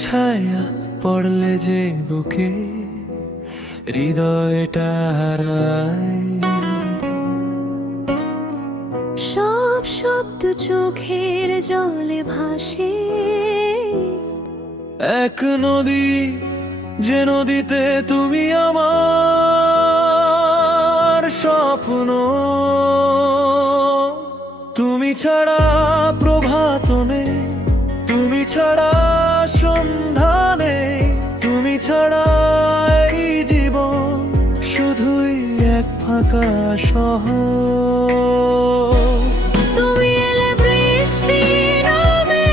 ছায়া পড়লে যে বুকে হৃদয়টা হারায়। সব শব্দ চোখের জলে ভাসে, এক নদী যে নদীতে তুমি আমার স্বপ্ন। তুমি ছাড়া প্রভাত নেই, তুমি ছাড়া সন্ধ্যা নেই, তুমি ছাড়া এই জীবন শুধুই এক ফাঁকা শহর। তুমি এলে বৃষ্টি নামে,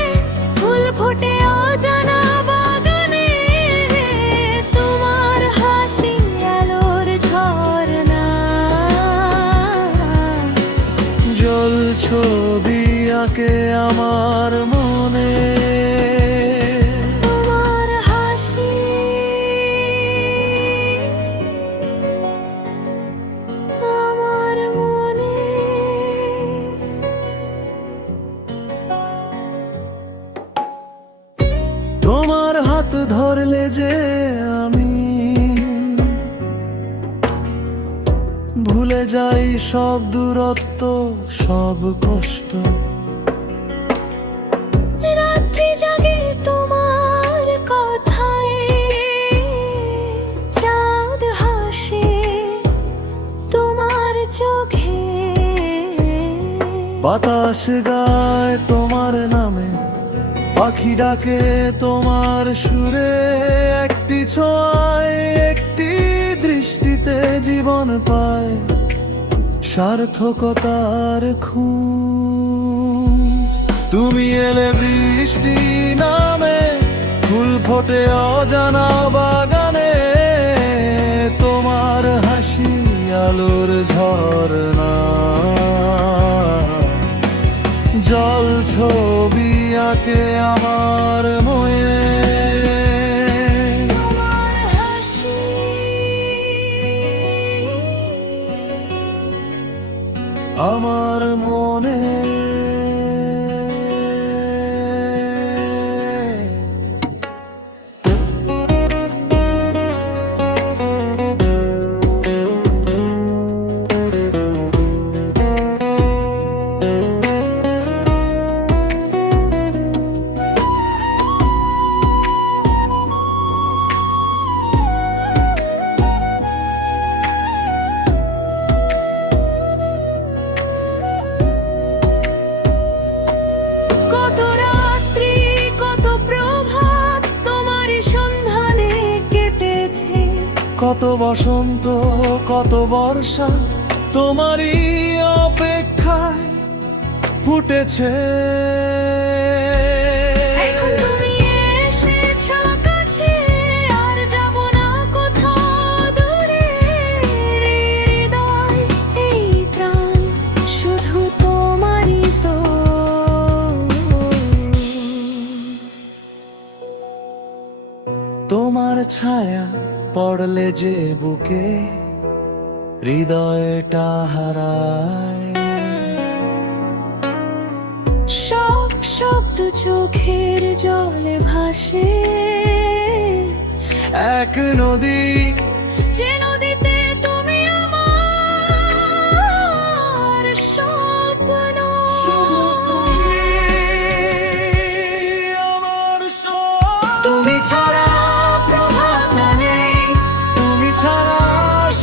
ফুল ফোটে অজানা বাগানে, তোমার হাসি আলোর ঝরনা। জল ছবি আঁকে আমার মনে, তোমার হাসি আমার মনে। তোমার হাত ধরলে যে আমি ভুলে যাই সব দূরত্ব, সব কষ্ট। রাত্রি জাগে তোমার কথায়, চাঁদ হাসে তোমার চোখে। বাতাস গায় তোমার নামে, পাখি ডাকে তোমার সুরে, একটি ছোঁয়ায় একটি দৃষ্টিতে জীবন পায় সার্থকতার খোঁজ। তুমি এলে বৃষ্টি নামে, ফুল ফোটে অজানা বাগানে, তোমার হাসি আলোর ঝরনা। জল ছবি আঁকে আমার মনে, তোমার হাসি আমার মনে। কত রাত্রি কত প্রভাত তোমারই সন্ধানে কেটেছে, কত বসন্ত কত বর্ষা তোমারই অপেক্ষায় ফুটেছে। এখন তুমি এসেছো কাছে, আর যাব না কোথাও দূরে। হৃদয় এই প্রাণ শুধু তোমারই তো। তোমার ছায়া পড়লে যে বুকে হৃদয়টা হারায়। সব শব্দ চোখের জলে ভাসে, এক নদী যে নদীতে তুমি আমার স্বপ্ন। আমার সব। তুমি ছাড়া প্রভাত নেই, তুমি ছাড়া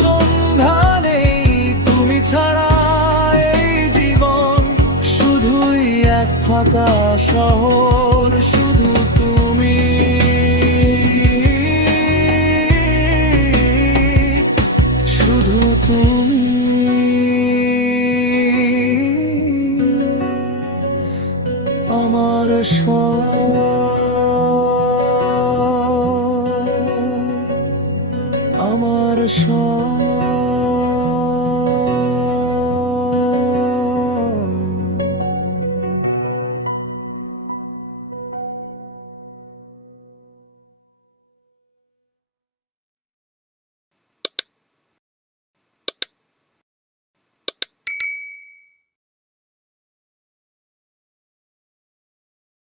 সন্ধ্যা নেই, তুমি ছাড়া এই জীবন শুধুই এক ফাঁকা শহর। শুধু তুমি, শুধু তুমি আমার সব, আমার সব।